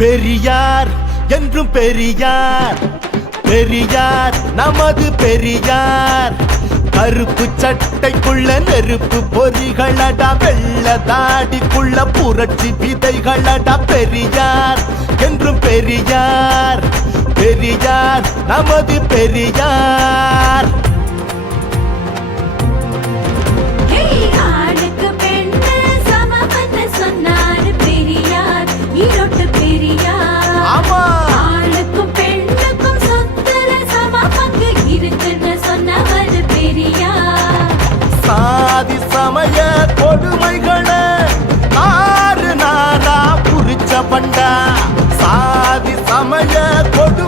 பெரியார் என்றும் பெரியார், பெரியார் நமது பெரியார். கருப்பு சட்டைக்குள்ள நெருப்பு பொறிகளடா, வெள்ள தாடிக்குள்ள புரட்சி விதைகளடா. பெரியார் என்றும் பெரியார், பெரியார் நமது பெரியார். சாதி சமய கொடுமைகளை நாறு நாடா புரிச்ச பண்டா, சாதி சமய கொடு